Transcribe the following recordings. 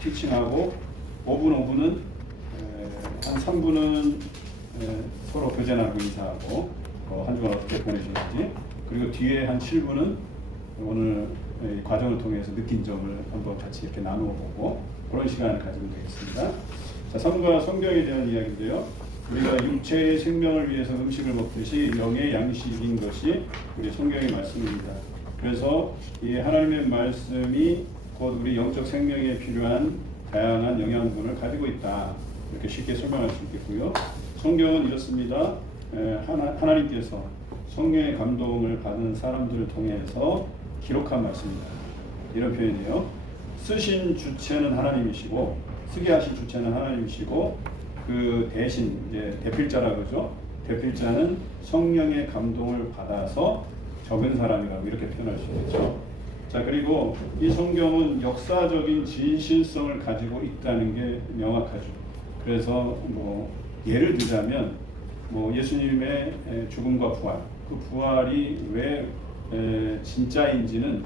티칭하고 5분은 한 3분은 서로 교제하고 인사하고 한 주간 어떻게 보내셨는지, 그리고 뒤에 한 7분은 오늘 이 과정을 통해서 느낀 점을 한번 같이 이렇게 나누어 보고 그런 시간을 가지면 되겠습니다. 자, 삶과 성경에 대한 이야기인데요. 우리가 육체의 생명을 위해서 음식을 먹듯이 영의 양식인 것이 우리 성경의 말씀입니다. 그래서 이 하나님의 말씀이 곧 우리 영적 생명에 필요한 다양한 영양분을 가지고 있다, 이렇게 쉽게 설명할 수 있겠고요. 성경은 이렇습니다. 하나님께서 성령의 감동을 받은 사람들을 통해서 기록한 말씀입니다. 이런 표현이에요. 쓰신 주체는 하나님이시고, 쓰게 하신 주체는 하나님이시고, 그 대신 이제 대필자라 그러죠. 대필자는 성령의 감동을 받아서 적은 사람이라고 이렇게 표현할 수 있겠죠. 자, 그리고 이 성경은 역사적인 진실성을 가지고 있다는 게 명확하죠. 그래서 예를 들자면 예수님의 죽음과 부활, 그 부활이 왜 진짜인지는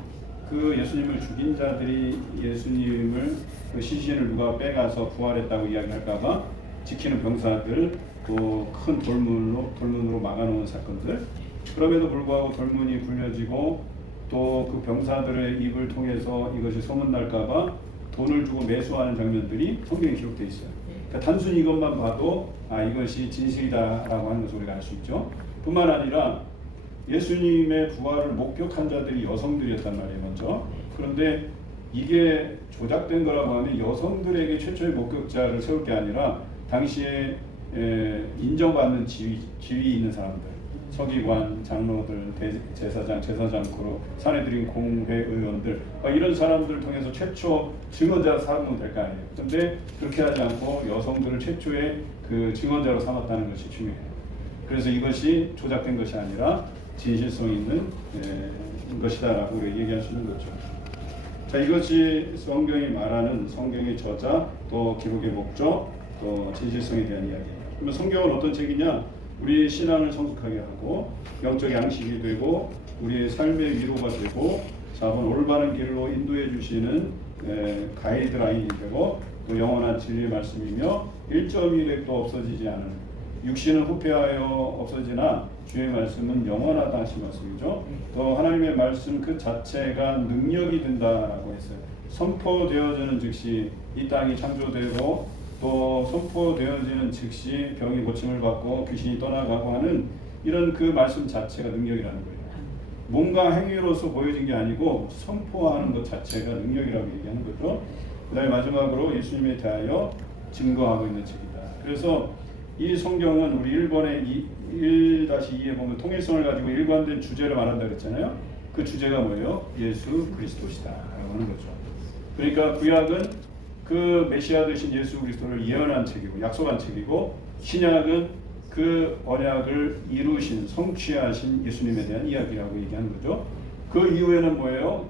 그 예수님을 죽인 자들이 예수님을 그 시신을 누가 빼가서 부활했다고 이야기할까봐 지키는 병사들, 또 큰 돌문으로 막아놓은 사건들, 그럼에도 불구하고 돌문이 굴려지고 또 그 병사들의 입을 통해서 이것이 소문날까봐 돈을 주고 매수하는 장면들이 성경에 기록되어 있어요. 그러니까 단순히 이것만 봐도 이것이 진실이다라고 하는 것을 우리가 알 수 있죠. 뿐만 아니라 예수님의 부활을 목격한 자들이 여성들이었단 말이에요, 먼저. 그런데 이게 조작된 거라고 하면 여성들에게 최초의 목격자를 세울 게 아니라 당시에 인정받는 지위 있는 사람들, 서기관, 장로들, 제사장, 제사장크로, 사내들인 공회 의원들, 이런 사람들을 통해서 최초 증언자로 삼으면 될 거 아니에요. 그런데 그렇게 하지 않고 여성들을 최초의 그 증언자로 삼았다는 것이 중요해요. 그래서 이것이 조작된 것이 아니라 진실성 있는 것이다라고 우리가 얘기할 수 있는 거죠. 자, 이것이 성경이 말하는 성경의 저자, 또 기록의 목적, 또 진실성에 대한 이야기예요. 그러면 성경은 어떤 책이냐? 우리의 신앙을 성숙하게 하고 영적 양식이 되고 우리의 삶의 위로가 되고 4번 올바른 길로 인도해 주시는 가이드라인이 되고 또 영원한 진리의 말씀이며 1.1획도 없어지지 않은, 육신은 후패하여 없어지나 주의 말씀은 영원하다 하신 말씀이죠. 또 하나님의 말씀 그 자체가 능력이 된다라고 했어요. 선포되어지는 즉시 이 땅이 창조되고 또 선포되어지는 즉시 병이 고침을 받고 귀신이 떠나가고 하는 이런 그 말씀 자체가 능력이라는 거예요. 뭔가 행위로서 보여진 게 아니고 선포하는 것 자체가 능력이라고 얘기하는 거죠. 그 다음에 마지막으로 예수님에 대하여 증거하고 있는 책이다. 그래서 이 성경은 우리 1번의 1-2에 보면 통일성을 가지고 일관된 주제를 말한다 그랬잖아요. 그 주제가 뭐예요? 예수 그리스도시다 라고 하는 거죠. 그러니까 구약은 그 메시아 되신 예수 그리스도를 예언한 책이고 약속한 책이고, 신약은 그 언약을 이루신 성취하신 예수님에 대한 이야기라고 얘기하는 거죠. 그 이후에는 뭐예요?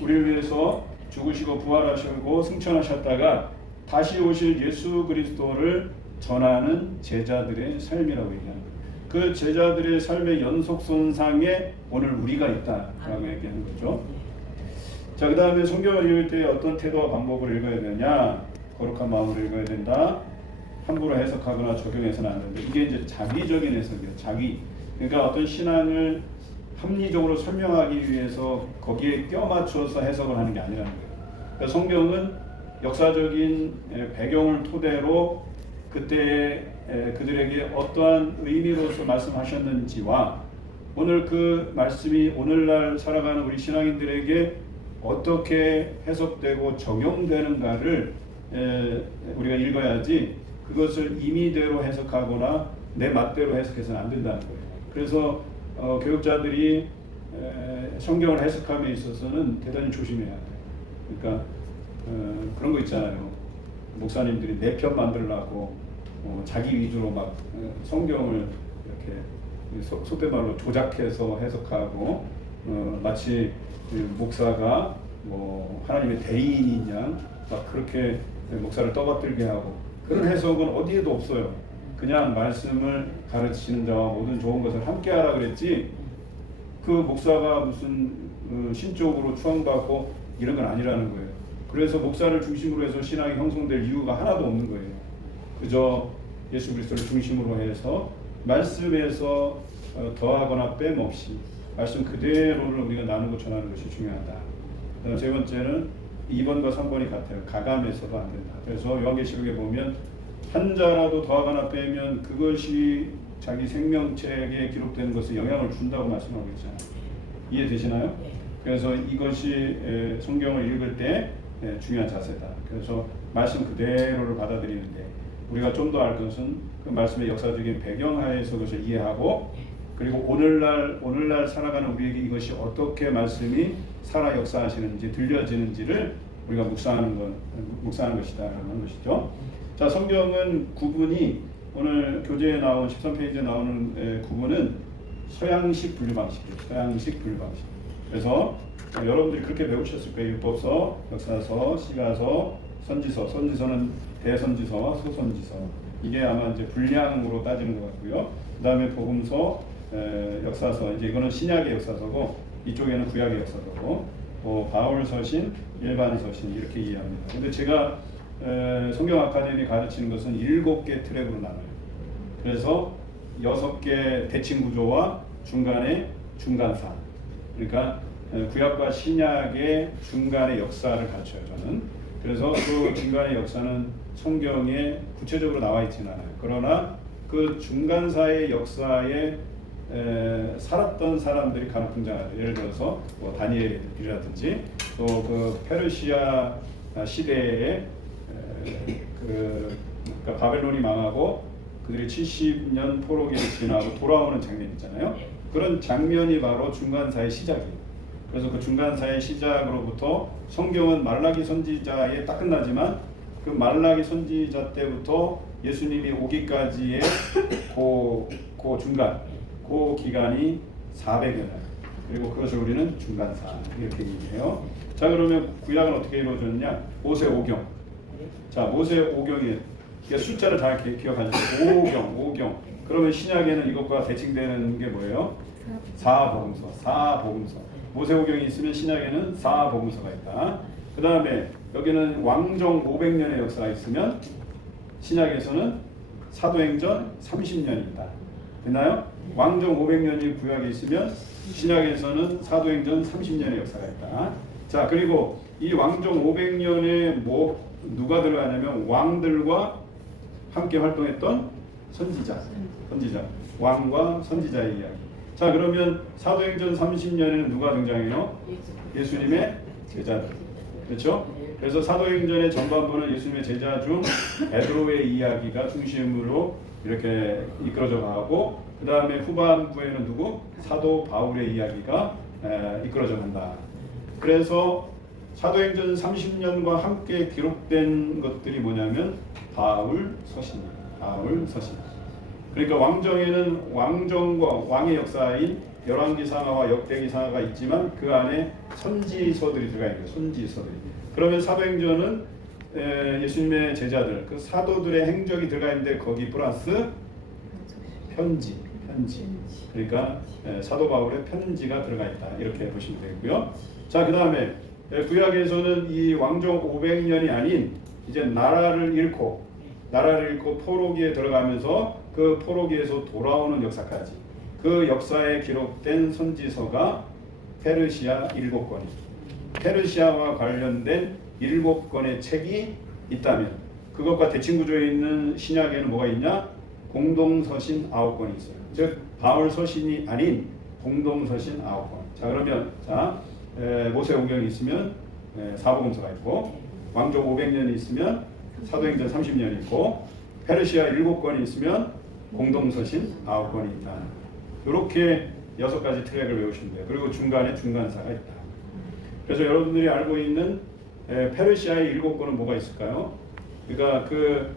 우리를 위해서 죽으시고 부활하시고 승천하셨다가 다시 오실 예수 그리스도를 전하는 제자들의 삶이라고 얘기하는 거예요. 그 제자들의 삶의 연속선상에 오늘 우리가 있다라고 얘기하는 거죠. 자, 그 다음에 성경을 읽을 때 어떤 태도와 방법을 읽어야 되냐? 거룩한 마음으로 읽어야 된다. 함부로 해석하거나 적용해서는 안 된다. 이게 이제 자기적인 해석이에요. 그러니까 어떤 신앙을 합리적으로 설명하기 위해서 거기에 껴맞춰서 해석을 하는 게 아니라는 거예요. 그러니까 성경은 역사적인 배경을 토대로 그때 그들에게 어떠한 의미로서 말씀하셨는지와 오늘 그 말씀이 오늘날 살아가는 우리 신앙인들에게 어떻게 해석되고 적용되는가를 우리가 읽어야지 그것을 임의대로 해석하거나 내 맛대로 해석해서는 안 된다는 거예요. 그래서 교육자들이 성경을 해석함에 있어서는 대단히 조심해야 돼요. 그러니까 그런 거 있잖아요. 목사님들이 내 편 만들려고 자기 위주로 막 성경을 이렇게 속된 말로 조작해서 해석하고 마치 목사가 하나님의 대리인인 양 막 그렇게 목사를 떠받들게 하고, 그런 해석은 어디에도 없어요. 그냥 말씀을 가르치는 자와 모든 좋은 것을 함께하라 그랬지 그 목사가 무슨 신적으로 추앙받고 이런 건 아니라는 거예요. 그래서 목사를 중심으로 해서 신앙이 형성될 이유가 하나도 없는 거예요. 그저 예수 그리스도를 중심으로 해서 말씀에서 더하거나 뺀없이 말씀 그대로를 우리가 나누고 전하는 것이 중요하다. 세 번째는 2번과 3번이 같아요. 가감해서도 안 된다. 그래서 요한계시록에 보면 한 자라도 더하거나 빼면 그것이 자기 생명책에 기록되는 것에 영향을 준다고 말씀하고 있잖아요. 이해되시나요? 그래서 이것이 성경을 읽을 때 중요한 자세다. 그래서 말씀 그대로를 받아들이는데 우리가 좀 더 알 것은 그 말씀의 역사적인 배경하에서 그것을 이해하고 그리고 오늘날 살아가는 우리에게 이것이 어떻게 말씀이 살아 역사하시는지 들려지는지를 우리가 묵상하는 것이다라는 것이죠. 자, 성경은 구분이 오늘 교재에 나온 13페이지에 나오는 구분은 서양식 분류 방식이에요. 서양식 분류 방식. 그래서 여러분들이 그렇게 배우셨을 거예요. 율법서, 역사서, 시가서, 선지서. 선지서는 대선지서와 소선지서. 이게 아마 이제 분량으로 따지는 것 같고요. 그다음에 복음서, 역사서. 이제 이거는 신약의 역사서고 이쪽에는 구약의 역사서고 바울 서신, 일반 서신 이렇게 이해합니다. 근데 제가 성경 아카데미 가르치는 것은 7개 트랙으로 나눠요. 그래서 6개 대칭 구조와 중간에 중간사. 그러니까 구약과 신약의 중간의 역사를 가르쳐요, 저는. 그래서 그 중간의 역사는 성경에 구체적으로 나와 있지는 않아요. 그러나 그 중간사의 역사에 살았던 사람들이 간혹 등장하죠. 예를 들어서 뭐 다니엘이라든지 또 그 페르시아 시대에 그러니까 바벨론이 망하고 그들이 70년 포로기를 지나고 돌아오는 장면 있잖아요. 그런 장면이 바로 중간사의 시작이에요. 그래서 그 중간사의 시작으로부터 성경은 말라기 선지자에 딱 끝나지만 그 말라기 선지자 때부터 예수님이 오기까지의 그 중간, 그 기간이 400여년. 그리고 그것을 우리는 중간사 이렇게 얘기해요. 자, 그러면 구약은 어떻게 이루어졌냐? 모세 오경. 자, 모세 오경이 숫자를 잘 기억하시죠. 오경. 그러면 신약에는 이것과 대칭되는 게 뭐예요? 사복음서. 모세오경이 있으면 신약에는 사복음서가 있다. 그 다음에 여기는 왕정 500년의 역사가 있으면 신약에서는 사도행전 30년이다. 됐나요? 왕정 500년이 구약에 있으면 신약에서는 사도행전 30년의 역사가 있다. 자, 그리고 이 왕정 500년에 누가 들어가냐면 왕들과 함께 활동했던 선지자. 왕과 선지자의 이야기. 자, 그러면 사도행전 30년에는 누가 등장해요? 예수님의 제자들. 그렇죠? 그래서 사도행전의 전반부는 예수님의 제자 중 베드로의 이야기가 중심으로 이렇게 이끌어져 가고 그 다음에 후반부에는 누구? 사도 바울의 이야기가 이끌어져 간다. 그래서 사도행전 30년과 함께 기록된 것들이 뭐냐면 바울 서신입니다. 바울 서신. 그러니까 왕정에는 왕정과 왕의 역사인 열왕기상하와 역대기상하가 있지만 그 안에 선지서들이 들어가 있는 거예요. 선지서들이. 그러면 사도행전은 예수님의 제자들, 그 사도들의 행적이 들어가 있는데 거기 플러스 편지. 그러니까 사도 바울의 편지가 들어가 있다. 이렇게 보시면 되고요. 자, 그 다음에 구약에서는 이 왕정 500년이 아닌 이제 나라를 잃고 포로기에 들어가면서 그 포로기에서 돌아오는 역사까지 그 역사에 기록된 선지서가 페르시아 7권이 페르시아와 관련된 7권의 책이 있다면 그것과 대칭구조에 있는 신약에는 뭐가 있냐? 공동서신 9권이 있어요. 즉 바울 서신이 아닌 공동서신 9권. 자, 그러면 모세오경이 있으면 사복음서가 있고 왕정 500년이 있으면 사도행전 30년이 있고 페르시아 7권이 있으면 공동서신 9권이 있다. 이렇게 6가지 트랙을 외우시면 돼요. 그리고 중간에 중간사가 있다. 그래서 여러분들이 알고 있는 페르시아의 7권은 뭐가 있을까요? 그러니까 그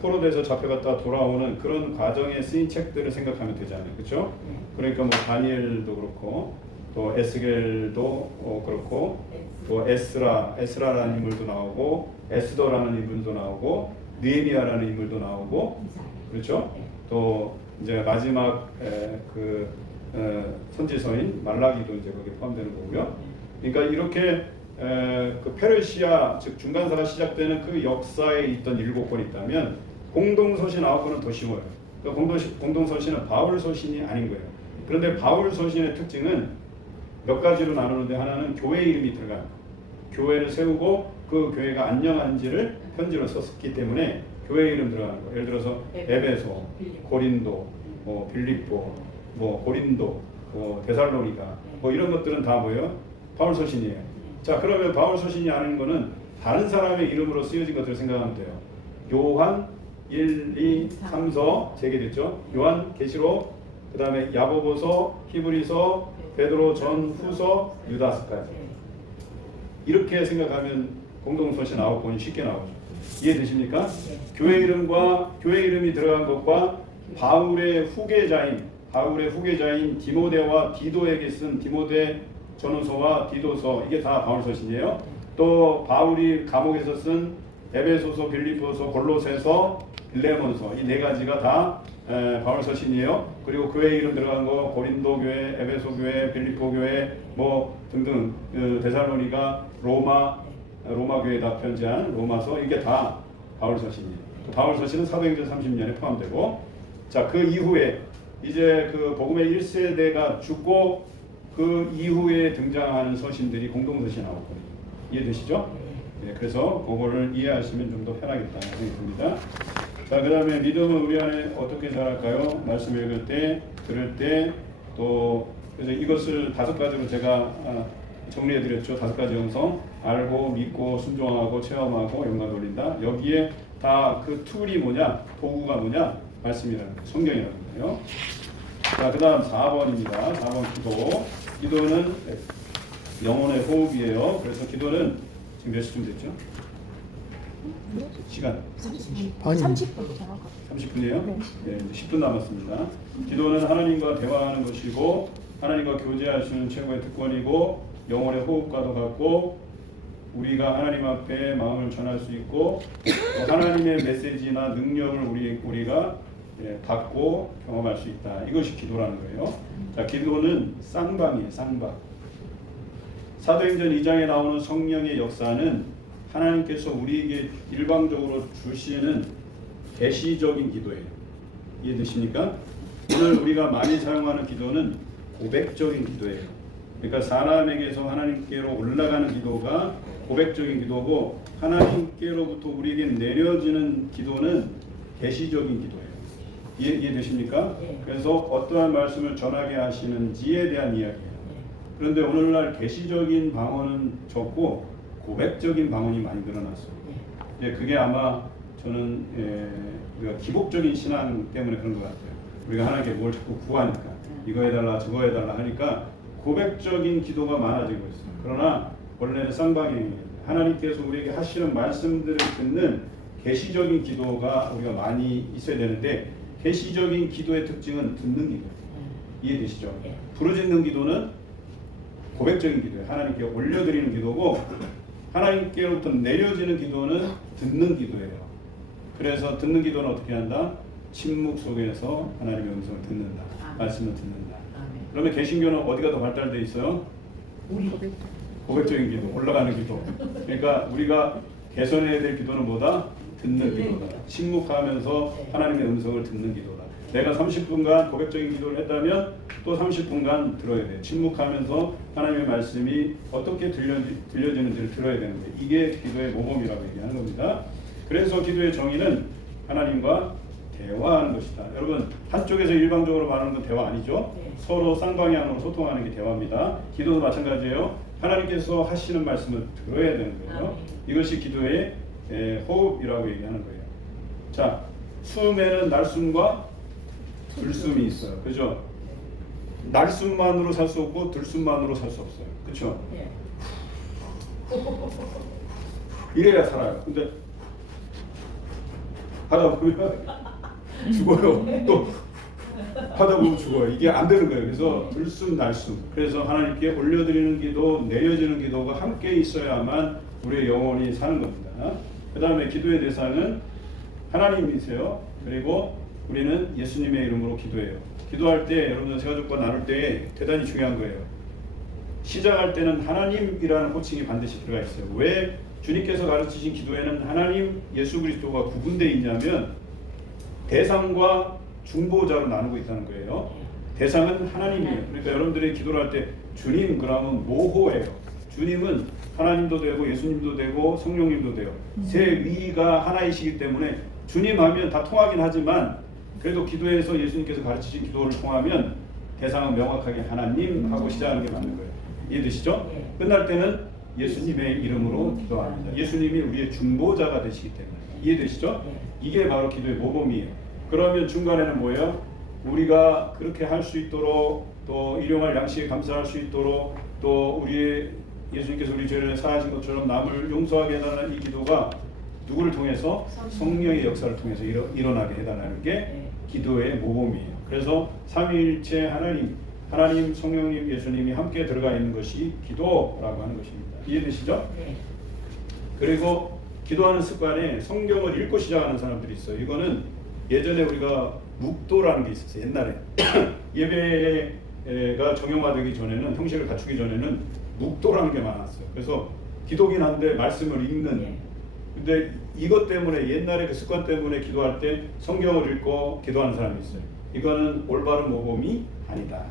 포로돼서 잡혀갔다 돌아오는 그런 과정에 쓰인 책들을 생각하면 되잖아요. 그렇죠? 그러니까 뭐 다니엘도 그렇고 또 에스겔도 그렇고 또 에스라라는 인물도 나오고 에스더라는 인물도 나오고 느헤미야라는 인물도 나오고 그렇죠? 또 이제 마지막 선지서인 말라기도 이제 거기에 포함되는 거고요. 그러니까 이렇게 그 페르시아 즉 중간사가 시작되는 그 역사에 있던 7권이 있다면 공동서신 9권은 더 쉬워요. 그러니까 공동서신은 바울 서신이 아닌 거예요. 그런데 바울 서신의 특징은 몇 가지로 나누는데 하나는 교회 이름이 들어가요. 교회를 세우고 그 교회가 안녕한지를 편지로 썼기 때문에 교회 이름 들어가는 거예요. 예를 들어서 에베소, 고린도, 빌립보, 고린도, 데살로니가 이런 것들은 다 뭐예요? 바울 서신이에요. 자, 그러면 바울 서신이 아닌 거는 다른 사람의 이름으로 쓰여진 것들을 생각하면 돼요. 요한 1, 2, 3서 3개 됐죠. 요한 계시록, 그 다음에 야고보서, 히브리서, 베드로 전 후서, 유다서까지. 이렇게 생각하면 공동서신 9권이 쉽게 나오죠. 이해되십니까? 교회 이름과 교회 이름이 들어간 것과 바울의 후계자인 디모데와 디도에게 쓴 디모데 전후서와 디도서, 이게 다 바울 서신이에요. 또 바울이 감옥에서 쓴 에베소서, 빌립보서, 골로새서, 빌레몬서, 이 4가지가 다 바울 서신이에요. 그리고 교회 이름 들어간 거 고린도 교회, 에베소 교회, 빌립보 교회 등등, 데살로니가, 로마 교회 다 편지한 로마서, 이게 다 바울 서신이에요. 바울 서신은 사도행전 30년에 포함되고, 자, 그 이후에 이제 그 복음의 1세대가 죽고 그 이후에 등장하는 서신들이 공동서신 9권이에요. 이해되시죠? 네, 그래서 그거를 이해하시면 좀 더 편하겠다 생각이 듭니다. 자, 그 다음에 믿음은 우리 안에 어떻게 자랄까요? 말씀 읽을 때, 들을 때, 또 그래서 이것을 5가지로 제가 정리해 드렸죠. 5가지 영성: 알고, 믿고, 순종하고, 체험하고, 영광 돌린다. 여기에 다 그 툴이 뭐냐, 도구가 뭐냐, 말씀이라는 거예요. 성경이라는 거예요. 자, 그 다음 4번입니다. 4번 기도는 영혼의 호흡이에요. 그래서 기도는 지금 몇 시쯤 됐죠? 시간 30분이에요? 네, 10분 남았습니다. 기도는 하나님과 대화하는 것이고 하나님과 교제하시는 최고의 특권이고 영혼의 호흡과도 같고 우리가 하나님 앞에 마음을 전할 수 있고 또 하나님의 메시지나 능력을 우리가 받고 경험할 수 있다. 이것이 기도라는 거예요. 자, 기도는 쌍방이에요. 쌍방. 사도행전 2장에 나오는 성령의 역사는 하나님께서 우리에게 일방적으로 주시는 계시적인 기도예요. 이해되십니까? 오늘 우리가 많이 사용하는 기도는 고백적인 기도예요. 그러니까 사람에게서 하나님께로 올라가는 기도가 고백적인 기도고 하나님께로부터 우리에게 내려지는 기도는 계시적인 기도예요. 이해되십니까? 그래서 어떠한 말씀을 전하게 하시는지에 대한 이야기예요. 그런데 오늘날 계시적인 방언은 적고 고백적인 방언이 많이 늘어났어요. 그게 아마 저는 우리가 기복적인 신앙 때문에 그런 것 같아요. 우리가 하나님께 뭘 자꾸 구하니까 이거 해달라 저거 해달라 하니까 고백적인 기도가 많아지고 있어요. 그러나 원래는 쌍방향이에요. 하나님께서 우리에게 하시는 말씀들을 듣는 계시적인 기도가 우리가 많이 있어야 되는데 계시적인 기도의 특징은 듣는 기도예요. 이해되시죠? 부르짖는 기도는 고백적인 기도예요. 하나님께 올려드리는 기도고 하나님께로부터 내려지는 기도는 듣는 기도예요. 그래서 듣는 기도는 어떻게 한다? 침묵 속에서 하나님의 음성을 듣는다. 말씀을 듣는다. 그러면 개신교는 어디가 더 발달되어 있어요? 고백적인 기도, 올라가는 기도. 그러니까 우리가 개선해야 될 기도는 뭐다? 듣는 기도다. 침묵하면서 하나님의 음성을 듣는 기도다. 내가 30분간 고백적인 기도를 했다면 또 30분간 들어야 돼. 침묵하면서 하나님의 말씀이 어떻게 들려지는지를 들어야 되는데 이게 기도의 모범이라고 얘기하는 겁니다. 그래서 기도의 정의는 하나님과 대화하는 것이다. 여러분, 한쪽에서 일방적으로 말하는 건 대화 아니죠? 서로 쌍방향으로 소통하는 게 대화입니다. 기도도 마찬가지예요. 하나님께서 하시는 말씀을 들어야 되는 거예요. 이것이 기도의 호흡이라고 얘기하는 거예요. 자, 숨에는 날숨과 들숨이 있어요. 그죠? 날숨만으로 살 수 없고 들숨만으로 살 수 없어요. 그렇죠? 이래야 살아요. 근데 하다 보면 죽어요. 또 하다 보면 죽어요. 이게 안 되는 거예요. 그래서 들숨 날숨. 그래서 하나님께 올려드리는 기도, 내려지는 기도가 함께 있어야만 우리의 영혼이 사는 겁니다. 그 다음에 기도의 대상은 하나님이세요. 그리고 우리는 예수님의 이름으로 기도해요. 기도할 때 여러분들 세가족과 나눌 때 대단히 중요한 거예요. 시작할 때는 하나님이라는 호칭이 반드시 들어가 있어요. 왜 주님께서 가르치신 기도에는 하나님 예수 그리스도가 구분되어 있냐면 대상과 중보자로 나누고 있다는 거예요. 대상은 하나님이에요. 그러니까 여러분들이 기도를 할 때 주님 그러면 모호해요. 주님은 하나님도 되고 예수님도 되고 성령님도 돼요. 세 위가 하나이시기 때문에 주님 하면 다 통하긴 하지만 그래도 기도에서 예수님께서 가르치신 기도를 통하면 대상은 명확하게 하나님 하고 시작하는 게 맞는 거예요. 이해되시죠? 끝날 때는 예수님의 이름으로 기도합니다. 예수님이 우리의 중보자가 되시기 때문에. 이해되시죠? 이게 바로 기도의 모범이에요. 그러면 중간에는 뭐예요? 우리가 그렇게 할 수 있도록 또 일용할 양식에 감사할 수 있도록 또 우리의 예수님께서 우리 죄를 사하신 것처럼 남을 용서하게 해달라는 이 기도가 누구를 통해서? 성령의 역사를 통해서 일어나게 해달라는 게 기도의 모범이에요. 그래서 삼위일체 하나님, 성령님, 예수님이 함께 들어가 있는 것이 기도라고 하는 것입니다. 이해되시죠? 그리고 기도하는 습관에 성경을 읽고 시작하는 사람들이 있어요. 이거는 예전에 우리가 묵도라는 게 있었어요. 옛날에 예배가 정형화되기 전에는, 형식을 갖추기 전에는 묵도라는 게 많았어요. 그래서 기도긴 한데 말씀을 읽는. 근데 이것 때문에, 옛날에 그 습관 때문에 기도할 때 성경을 읽고 기도하는 사람이 있어요. 이거는 올바른 모범이 아니다.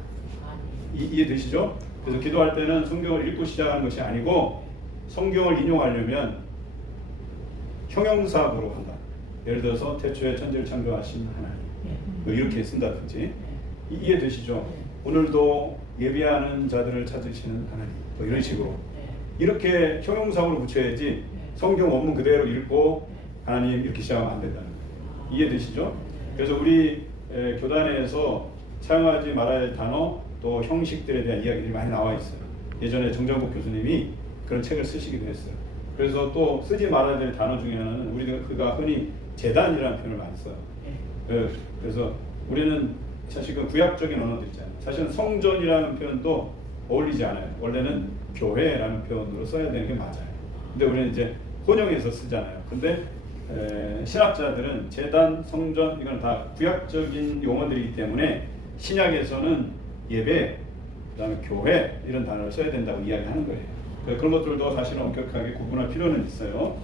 이해되시죠? 그래서 기도할 때는 성경을 읽고 시작하는 것이 아니고 성경을 인용하려면 형용사구로 한다. 예를 들어서 태초에 천지를 창조하신 하나님, 뭐 이렇게 쓴다든지. 이해되시죠? 오늘도 예배하는 자들을 찾으시는 하나님, 뭐 이런 식으로 이렇게 형용사구로 붙여야지 성경 원문 그대로 읽고 하나님 이렇게 시작하면 안 된다는 거예요. 이해되시죠? 그래서 우리 교단에서 사용하지 말아야 할 단어 또 형식들에 대한 이야기들이 많이 나와 있어요. 예전에 정정국 교수님이 그런 책을 쓰시기도 했어요. 그래서 또 쓰지 말아야 될 단어 중에 하나는 우리가 흔히 재단이라는 표현을 많이 써요. 그래서 우리는 사실 그 구약적인 언어들 있잖아요. 사실은 성전이라는 표현도 어울리지 않아요. 원래는 교회라는 표현으로 써야 되는 게 맞아요. 근데 우리는 이제 혼용해서 쓰잖아요. 근데 신학자들은 재단, 성전 이건 다 구약적인 용어들이기 때문에 신약에서는 예배, 그다음에 교회 이런 단어를 써야 된다고 이야기하는 거예요. 그런 것들도 사실은 엄격하게 구분할 필요는 있어요.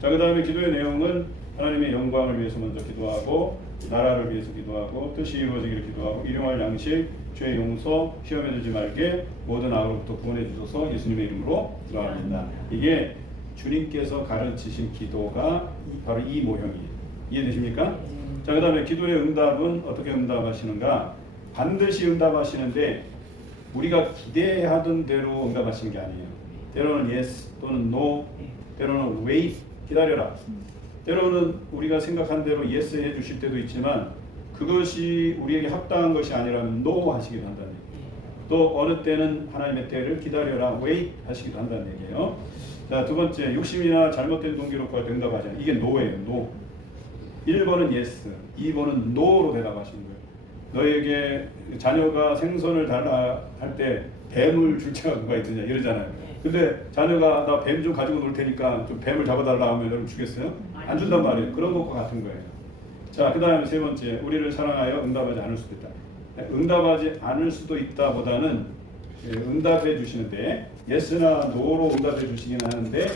자, 그다음에 기도의 내용은 하나님의 영광을 위해서 먼저 기도하고 나라를 위해서 기도하고 뜻이 이루어지기를 기도하고 일용할 양식, 죄의 용서, 시험에 들지 말게 모든 악으로부터 구원해 주소서 예수님의 이름으로 기도합니다. 이게 주님께서 가르치신 기도가 바로 이 모형이에요. 이해되십니까? 자, 그 다음에 기도의 응답은 어떻게 응답하시는가? 반드시 응답하시는데 우리가 기대하던 대로 응답하시는 게 아니에요. 때로는 yes 또는 no, 때로는 wait, 기다려라. 때로는 우리가 생각한 대로 yes 해주실 때도 있지만 그것이 우리에게 합당한 것이 아니라면 no 하시기도 한다는 얘기예요. 또 어느 때는 하나님의 때를 기다려라, wait 하시기도 한다는 얘기예요. 자, 두 번째, 욕심이나 잘못된 동기로 구할 때 응답하지 않아요. 이게 no예요, no. 1번은 yes, 2번은 no로 대답하시는 거예요. 너에게 자녀가 생선을 달라 할 때 뱀을 줄 자가 누가 있느냐 이러잖아요. 근데 자녀가 나 뱀 좀 가지고 놀 테니까 좀 뱀을 잡아달라 하면 여러분 주겠어요? 안 준단 말이에요. 그런 것과 같은 거예요. 자, 그 다음에 세 번째, 우리를 사랑하여 응답하지 않을 수도 있다. 응답하지 않을 수도 있다 보다는 응답해 주시는데 yes나 no로 응답해 주시긴 하는데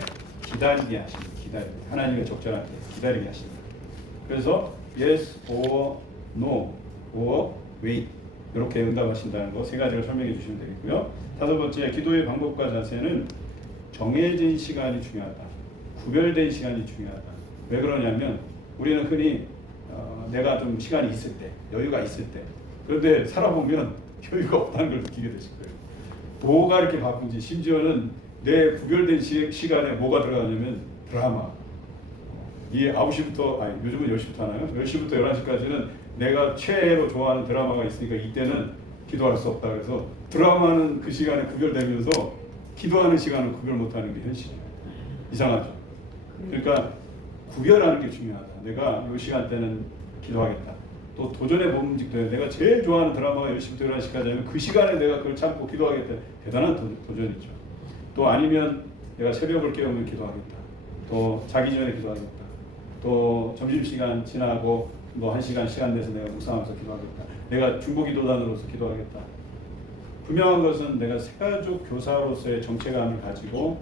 기다리게 하십니다. 하나님의 적절한 때 기다리게 하십니다. 그래서 yes or no or wait 이렇게 응답하신다는 거 세 가지를 설명해 주시면 되겠고요. 다섯 번째, 기도의 방법과 자세는 정해진 시간이 중요하다. 구별된 시간이 중요하다. 왜 그러냐면 우리는 흔히 내가 좀 시간이 있을 때, 여유가 있을 때, 그런데 살아보면 여유가 없다는 걸 느끼게 되실 거예요. 뭐가 이렇게 바쁜지, 심지어는 내 구별된 시간에 뭐가 들어가냐면 드라마. 이게 9시부터, 아니 요즘은 10시부터 하나요? 10시부터 11시까지는 내가 최애로 좋아하는 드라마가 있으니까 이때는 기도할 수 없다. 그래서 드라마는 그 시간에 구별되면서 기도하는 시간은 구별 못하는 게 현실이에요. 이상하죠? 그러니까 구별하는 게 중요하다. 내가 이 시간대는 기도하겠다. 또 도전해 보면 내가 제일 좋아하는 드라마가 10시부터 11시까지 하면 그 시간에 내가 그걸 참고 기도하겠다. 대단한 도전이죠. 또 아니면 내가 새벽을 깨우면 기도하겠다. 또 자기 전에 기도하겠다. 또 점심시간 지나고 뭐 1시간 시간 내서 내가 묵상하면서 기도하겠다. 내가 중보기도단으로서 기도하겠다. 분명한 것은 내가 새가족 교사로서의 정체감을 가지고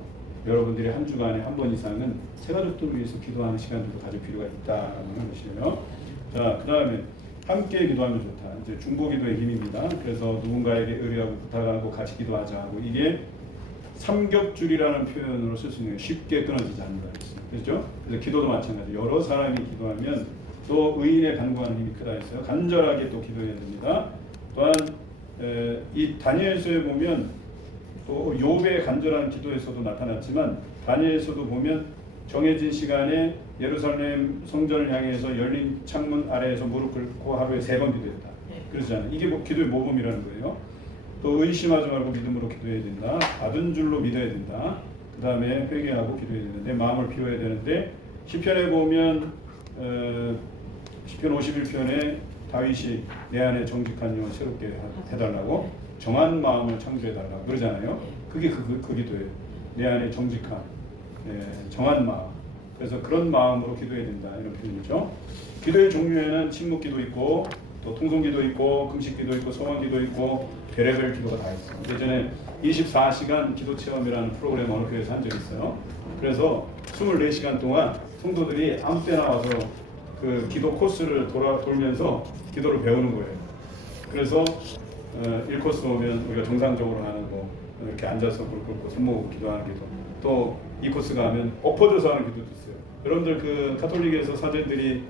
여러분들이 한 주간에 한 번 이상은 새가족들을 위해서 기도하는 시간들도 가질 필요가 있다는 것이에요. 자, 그 다음에 함께 기도하면 좋다. 이제 중보기도의 힘입니다. 그래서 누군가에게 의뢰하고 부탁하고 같이 기도하자고, 이게 삼겹줄이라는 표현으로 쓸 수 있는, 쉽게 끊어지지 않는다 했어요. 그렇죠? 그래서 기도도 마찬가지. 여러 사람이 기도하면 또 의인의 간구하는 힘이 크다 했어요. 간절하게 또 기도해야 됩니다. 또한 이 다니엘서에 보면 또 욥의 간절한 기도에서도 나타났지만, 다니엘서도 보면 정해진 시간에 예루살렘 성전을 향해서 열린 창문 아래에서 무릎 꿇고 하루에 3번 기도했다. 그러잖아요. 이게 뭐 기도의 모범이라는 거예요. 또 의심하지 말고 믿음으로 기도해야 된다. 받은 줄로 믿어야 된다. 그 다음에 회개하고 기도해야 되는데, 마음을 비워야 되는데, 시편에 보면 시편 51편에 다윗이 내 안에 정직한 영을 새롭게 해달라고, 정한 마음을 창조해달라고 그러잖아요. 그게 그 기도예요. 내 안에 정직한, 정한 마음. 그래서 그런 마음으로 기도해야 된다, 이런 표현이죠. 기도의 종류에는 침묵기도 있고, 또 통성기도 있고, 금식기도 있고, 소망기도 있고, 별의별 기도가 다 있어요. 예전에 24시간 기도 체험이라는 프로그램 어느 교회에서 한 적이 있어요. 그래서 24시간 동안 성도들이 아무 때나 와서 그 기도 코스를 돌면서 기도를 배우는 거예요. 그래서 1코스 오면 우리가 정상적으로 하는 거, 이렇게 앉아서 무릎 꿇고 손 모으고 기도하는 기도, 또 2코스 가면 엎어져서 하는 기도도 있어요. 여러분들 그 가톨릭에서 사제들이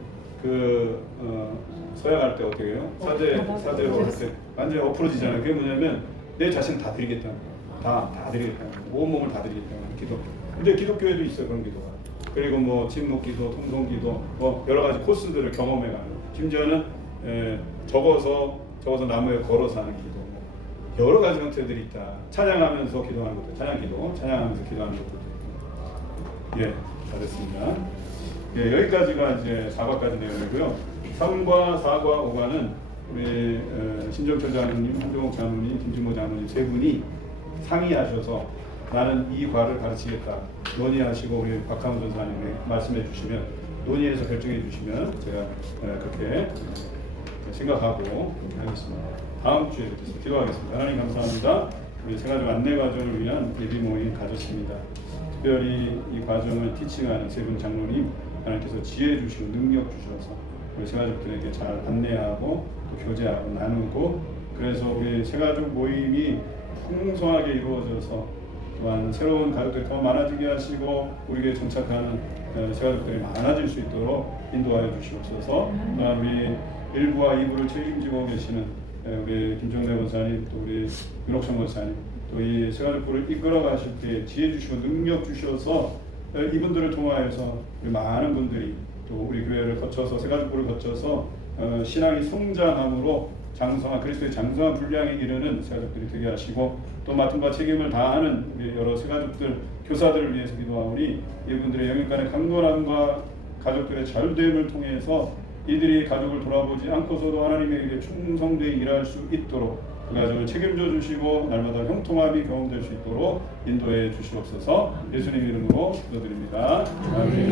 서약할 때 어떻게 해요? 사제로 할 때 완전히 엎어지잖아요. 그게 뭐냐면 내 자신 다 드리겠다는 거예요. 다 드리겠다는 거예요. 온몸을 다 드리겠다는 거예요. 기도. 근데 기독교에도 있어요, 그런 기도가. 그리고 뭐 침묵기도, 통성기도, 뭐 여러 가지 코스들을 경험해가는. 심지어는 적어서 나무에 걸어서 하는 기도. 여러 가지 형태들이 있다. 찬양하면서 기도하는 것도, 찬양기도, 찬양하면서 기도하는 것도 있고. 예, 잘했습니다. 예, 여기까지가 이제 4과까지 내용이고요. 3과, 4과, 5과는 우리 신정철 장로님, 한종옥 장로님, 김진모 장로님 세 분이 상의하셔서 나는 이 과를 가르치겠다 논의하시고, 우리 박하문 전사님이 말씀해 주시면, 논의해서 결정해 주시면 제가 그렇게 생각하고 그렇게 하겠습니다. 다음 주에 뵙겠습니다. 기도하겠습니다. 하나님 감사합니다. 우리 새가족 안내 과정을 위한 예비 모임 가졌습니다. 특별히 이 과정을 티칭하는 세 분 장로님, 하나님께서 지혜 주시고 능력 주셔서 우리 새가족들에게 잘 안내하고 또 교제하고 나누고, 그래서 우리 새가족 모임이 풍성하게 이루어져서 또한 새로운 가족들이 더 많아지게 하시고 우리에게 정착하는 새가족들이 많아질 수 있도록 인도하여 주시옵소서. 또한 우리 1부와 2부를 책임지고 계시는 우리 김정래 권사님, 또 우리 윤옥천 권사님, 또 이 새가족부를 이끌어 가실 때 지혜 주시고 능력 주셔서 이분들을 통하여서 우리 많은 분들이 또 우리 교회를 거쳐서, 새가족부를 거쳐서 신앙이 성장함으로 장성한, 그리스도의 장성한 분량에 이르는 새가족들이 되게 하시고, 또 맡은 바 책임을 다하는 우리 여러 새가족들, 교사들을 위해서 기도하오니 이분들의 영육간의 강건함과 가족들의 잘됨을 통해서 이들이 가족을 돌아보지 않고서도 하나님에게 충성되게 일할 수 있도록 그 가족을 책임져 주시고 날마다 형통함이 경험될 수 있도록 인도해 주시옵소서. 예수님 이름으로 기도드립니다. 아멘.